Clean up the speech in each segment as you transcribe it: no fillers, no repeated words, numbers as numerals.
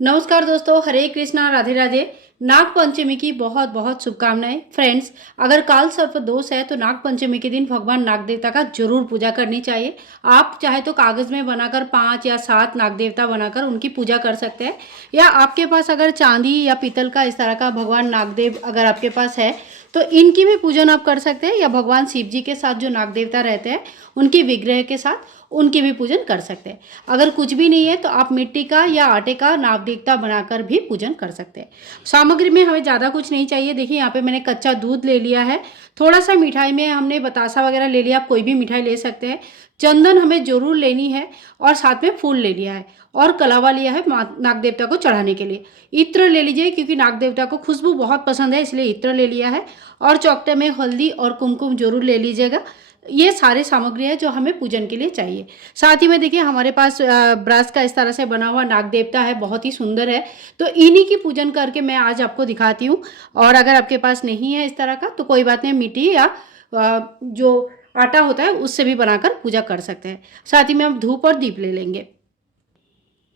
नमस्कार दोस्तों, हरे कृष्णा, राधे राधे। नाग पंचमी की बहुत बहुत शुभकामनाएं। फ्रेंड्स, अगर काल सर्प दोष है तो नाग पंचमी के दिन भगवान नाग देवता का जरूर पूजा करनी चाहिए। आप चाहे तो कागज में बनाकर 5 या 7 नाग देवता बनाकर उनकी पूजा कर सकते हैं, या आपके पास अगर चांदी या पीतल का इस तरह का भगवान नागदेव अगर आपके पास है तो इनकी भी पूजन आप कर सकते हैं, या भगवान शिव जी के साथ जो नाग देवता रहते हैं उनकी विग्रह के साथ उनकी भी पूजन कर सकते हैं। अगर कुछ भी नहीं है तो आप मिट्टी का या आटे का नाग देवता बनाकर भी पूजन कर सकते हैं। सामग्री में हमें ज़्यादा कुछ नहीं चाहिए। देखिए यहाँ पे मैंने कच्चा दूध ले लिया है, थोड़ा सा मिठाई में हमने बतासा वगैरह ले लिया, आप कोई भी मिठाई ले सकते हैं। चंदन हमें जरूर लेनी है, और साथ में फूल ले लिया है, और कलावा लिया है नाग देवता को चढ़ाने के लिए। इत्र ले लीजिए, क्योंकि नाग देवता को खुशबू बहुत पसंद है, इसलिए इत्र ले लिया है। और चौकटे में हल्दी और कुमकुम जरूर ले लीजिएगा। ये सारे सामग्री है जो हमें पूजन के लिए चाहिए। साथ ही में देखिए हमारे पास ब्रश का इस तरह से बना हुआ नाग देवता है, बहुत ही सुंदर है। तो इन्हीं की पूजन करके मैं आज आपको दिखाती हूँ। और अगर आपके पास नहीं है इस तरह का तो कोई बात नहीं, मिट्टी या जो आटा होता है उससे भी बनाकर पूजा कर सकते हैं। साथ ही में हम धूप और दीप ले लेंगे।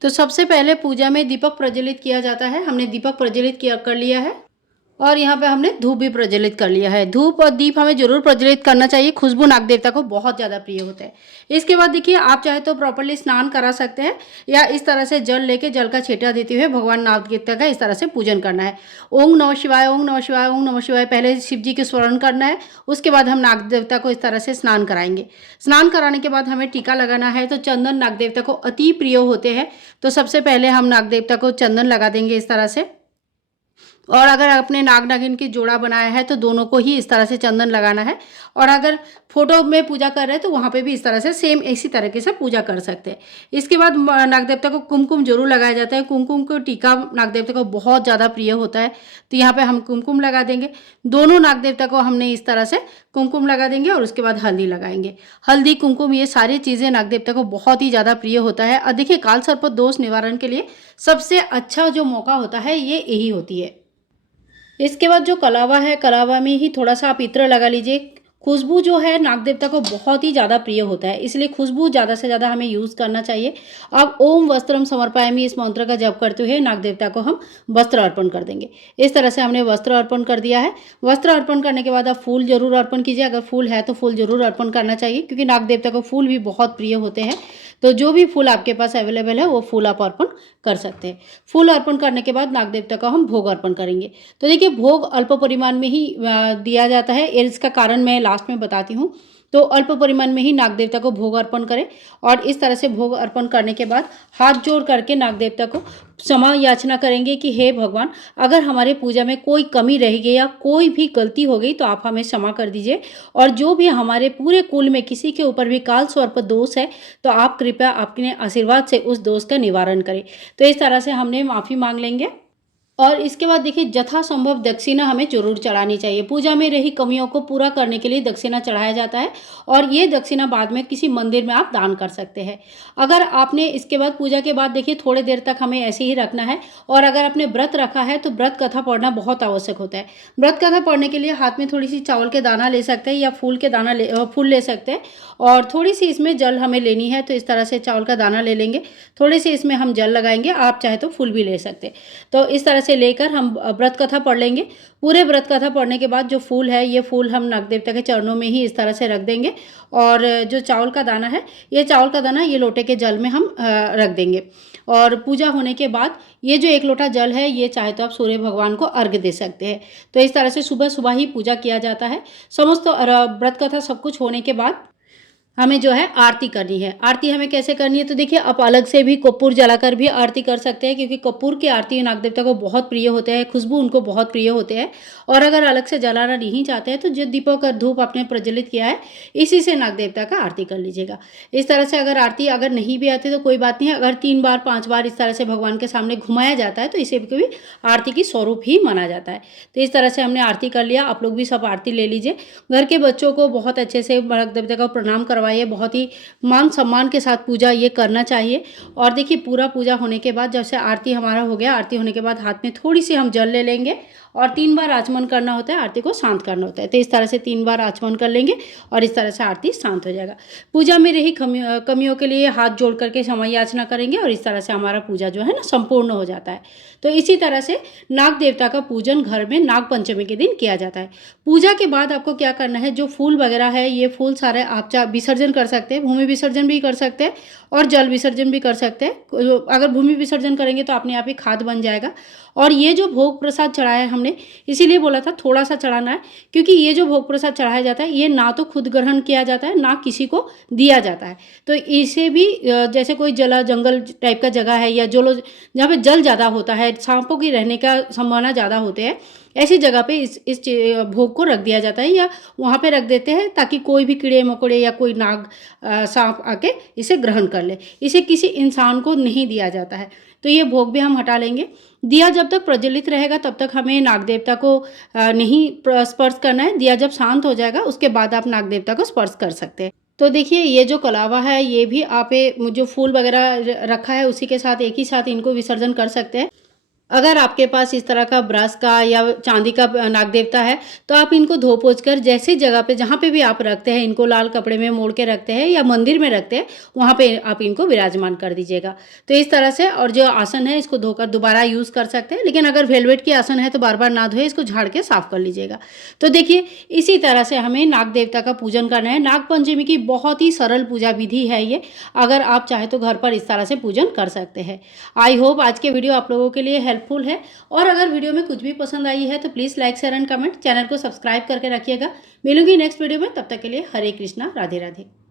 तो सबसे पहले पूजा में दीपक प्रज्वलित किया जाता है। हमने दीपक प्रज्वलित किया कर लिया है, और यहाँ पे हमने धूप भी प्रज्वलित कर लिया है। धूप और दीप हमें जरूर प्रज्वलित करना चाहिए, खुशबू नाग देवता को बहुत ज़्यादा प्रिय होता है। इसके बाद देखिए आप चाहे तो प्रॉपर्ली स्नान करा सकते हैं, या इस तरह से जल लेके जल का छींटा देते हुए भगवान नाग देवता का इस तरह से पूजन करना है। ओम नमः शिवाय, ओम नमः शिवाय, ओम नमः शिवाय पहले शिव जी के स्मरण करना है। उसके बाद हम नाग देवता को इस तरह से स्नान कराएंगे। स्नान कराने के बाद हमें टीका लगाना है। तो चंदन नाग देवता को अति प्रिय होते हैं, तो सबसे पहले हम नाग देवता को चंदन लगा देंगे इस तरह से। और अगर आपने नाग नागिन की जोड़ा बनाया है तो दोनों को ही इस तरह से चंदन लगाना है। और अगर फोटो में पूजा कर रहे हैं तो वहाँ पे भी इस तरह से सेम इसी तरीके से पूजा कर सकते हैं। इसके बाद नाग देवता को कुमकुम जरूर लगाया जाता है। कुमकुम को टीका नाग देवता को बहुत ज़्यादा प्रिय होता है, तो यहाँ पे हम कुमकुम लगा देंगे। दोनों नाग देवता को हमने इस तरह से कुमकुम लगा देंगे, और उसके बाद हल्दी लगाएंगे। हल्दी, कुमकुम, ये सारी चीज़ें नाग देवता को बहुत ही ज़्यादा प्रिय होता है। और देखिए काल सर्प दोष निवारण के लिए सबसे अच्छा जो मौका होता है ये यही होती है। इसके बाद जो कलावा है, कलावा में ही थोड़ा सा आप इत्र लगा लीजिए। खुशबू जो है नाग देवता को बहुत ही ज़्यादा प्रिय होता है, इसलिए खुशबू ज़्यादा से ज़्यादा हमें यूज़ करना चाहिए। अब ओम वस्त्रम समर्पयामि इस मंत्र का जप करते हुए नाग देवता को हम वस्त्र अर्पण कर देंगे। इस तरह से हमने वस्त्र अर्पण कर दिया है। वस्त्र अर्पण करने के बाद आप फूल जरूर अर्पण कीजिए। अगर फूल है तो फूल जरूर अर्पण करना चाहिए, क्योंकि नाग देवता को फूल भी बहुत प्रिय होते हैं। तो जो भी फूल आपके पास अवेलेबल है वो फूल आप अर्पण कर सकते हैं। फूल अर्पण करने के बाद नाग देवता का हम भोग अर्पण करेंगे। तो देखिए भोग अल्प परिमाण में ही दिया जाता है, इसका कारण मैं लास्ट में बताती हूँ। तो अल्प परिमाण में ही नाग देवता को भोग अर्पण करें। और इस तरह से भोग अर्पण करने के बाद हाथ जोड़ करके नाग देवता को क्षमा याचना करेंगे कि हे भगवान, अगर हमारे पूजा में कोई कमी रह गई या कोई भी गलती हो गई तो आप हमें क्षमा कर दीजिए। और जो भी हमारे पूरे कुल में किसी के ऊपर भी काल सर्प दोष है तो आप कृपया अपने आशीर्वाद से उस दोष का निवारण करें। तो इस तरह से हमने माफ़ी मांग लेंगे। और इसके बाद देखिए यथासंभव दक्षिणा हमें जरूर चढ़ानी चाहिए। पूजा में रही कमियों को पूरा करने के लिए दक्षिणा चढ़ाया जाता है, और ये दक्षिणा बाद में किसी मंदिर में आप दान कर सकते हैं। अगर आपने इसके बाद पूजा के बाद देखिए थोड़ी देर तक हमें ऐसे ही रखना है। और अगर आपने व्रत रखा है तो व्रत कथा पढ़ना बहुत आवश्यक होता है। व्रत कथा पढ़ने के लिए हाथ में थोड़ी सी चावल के दाना ले सकते हैं, या फूल ले सकते हैं। और थोड़ी सी इसमें जल हमें लेनी है, तो इस तरह से चावल का दाना ले लेंगे, थोड़ी सी इसमें हम जल लगाएंगे। आप चाहे तो फूल भी ले सकते हैं। तो इस तरह से लेकर हम व्रत कथा पढ़ लेंगे। पूरे व्रत कथा पढ़ने के बाद जो फूल है ये फूल हम नाग देवता के चरणों में ही इस तरह से रख देंगे। और जो चावल का दाना है, ये चावल का दाना ये लोटे के जल में हम रख देंगे। और पूजा होने के बाद ये जो 1 लोटा जल है ये चाहे तो आप सूर्य भगवान को अर्घ्य दे सकते हैं। तो इस तरह से सुबह सुबह ही पूजा किया जाता है। समस्त व्रत कथा सब कुछ होने के बाद हमें जो है आरती करनी है। आरती हमें कैसे करनी है, तो देखिए आप अलग से भी कपूर जलाकर भी आरती कर सकते हैं, क्योंकि कपूर की आरती नाग देवता को बहुत प्रिय होते हैं, खुशबू उनको बहुत प्रिय होते हैं। और अगर अलग से जलाना नहीं चाहते हैं तो जो दीपक और धूप आपने प्रज्वलित किया है इसी से नाग देवता का आरती कर लीजिएगा। इस तरह से अगर आरती अगर नहीं भी आती तो कोई बात नहीं, अगर 3 बार 5 बार इस तरह से भगवान के सामने घुमाया जाता है तो इसे भी आरती की स्वरूप ही माना जाता है। तो इस तरह से हमने आरती कर लिया। आप लोग भी सब आरती ले लीजिए। घर के बच्चों को बहुत अच्छे से नाग देवता का प्रणाम करवा करवाइए, बहुत ही मान सम्मान के साथ पूजा ये करना चाहिए। और देखिए पूरा पूजा होने के बाद जब से आरती हमारा हो गया, आरती होने के बाद हाथ में थोड़ी सी हम जल ले लेंगे और 3 बार आचमन करना होता है, आरती को शांत करना होता है। तो इस तरह से 3 बार आचमन कर लेंगे और इस तरह से आरती शांत हो जाएगा। पूजा में रही कमियों के लिए हाथ जोड़ करके क्षमा याचना करेंगे और इस तरह से हमारा पूजा जो है ना संपूर्ण हो जाता है। तो इसी तरह से नाग देवता का पूजन घर में नाग पंचमी के दिन किया जाता है। पूजा के बाद आपको क्या करना है, जो फूल वगैरह है ये फूल सारे आप विसर्जन कर सकते हैं, भूमि विसर्जन भी कर सकते हैं और जल विसर्जन भी कर सकते हैं। अगर भूमि विसर्जन करेंगे तो अपने आप ही खाद बन जाएगा। और ये जो भोग प्रसाद चढ़ाया है हमने, इसीलिए बोला था थोड़ा सा चढ़ाना है, क्योंकि ये जो भोग प्रसाद चढ़ाया जाता है ये ना तो खुद ग्रहण किया जाता है ना किसी को दिया जाता है। तो इसे भी जैसे कोई जंगल टाइप का जगह है या जो लोग जहाँ पे जल ज़्यादा होता है, सांपों की रहने का संभावना ज़्यादा होते हैं, ऐसी जगह पे इस भोग को रख दिया जाता है या वहाँ पे रख देते हैं ताकि कोई भी कीड़े मकोड़े या कोई नाग सांप आके इसे ग्रहण कर ले। इसे किसी इंसान को नहीं दिया जाता है। तो ये भोग भी हम हटा लेंगे। दिया जब तक प्रज्वलित रहेगा तब तक हमें नाग देवता को नहीं स्पर्श करना है। दिया जब शांत हो जाएगा उसके बाद आप नाग देवता को स्पर्श कर सकते हैं। तो देखिए ये जो कलावा है ये भी आप जो फूल वगैरह रखा है उसी के साथ एक ही साथ इनको विसर्जन कर सकते हैं। अगर आपके पास इस तरह का ब्रश का या चांदी का नाग देवता है तो आप इनको धो पोंछ कर जैसी जगह पे जहाँ पे भी आप रखते हैं, इनको लाल कपड़े में मोड़ के रखते हैं या मंदिर में रखते हैं, वहाँ पे आप इनको विराजमान कर दीजिएगा। तो इस तरह से, और जो आसन है इसको धोकर दोबारा यूज़ कर सकते हैं, लेकिन अगर वेलवेट की आसन है तो बार बार ना धोए, इसको झाड़ के साफ कर लीजिएगा। तो देखिए इसी तरह से हमें नाग देवता का पूजन करना है। नाग पंचमी की बहुत ही सरल पूजा विधि है ये, अगर आप चाहे तो घर पर इस तरह से पूजन कर सकते हैं। आई होप आज के वीडियो आप लोगों के लिए हेल्पफुल है, और अगर वीडियो में कुछ भी पसंद आई है तो please like share and comment, channel को सब्सक्राइब करके रखिएगा। मिलूंगी नेक्स्ट वीडियो में, तब तक के लिए हरे कृष्णा, राधे राधे।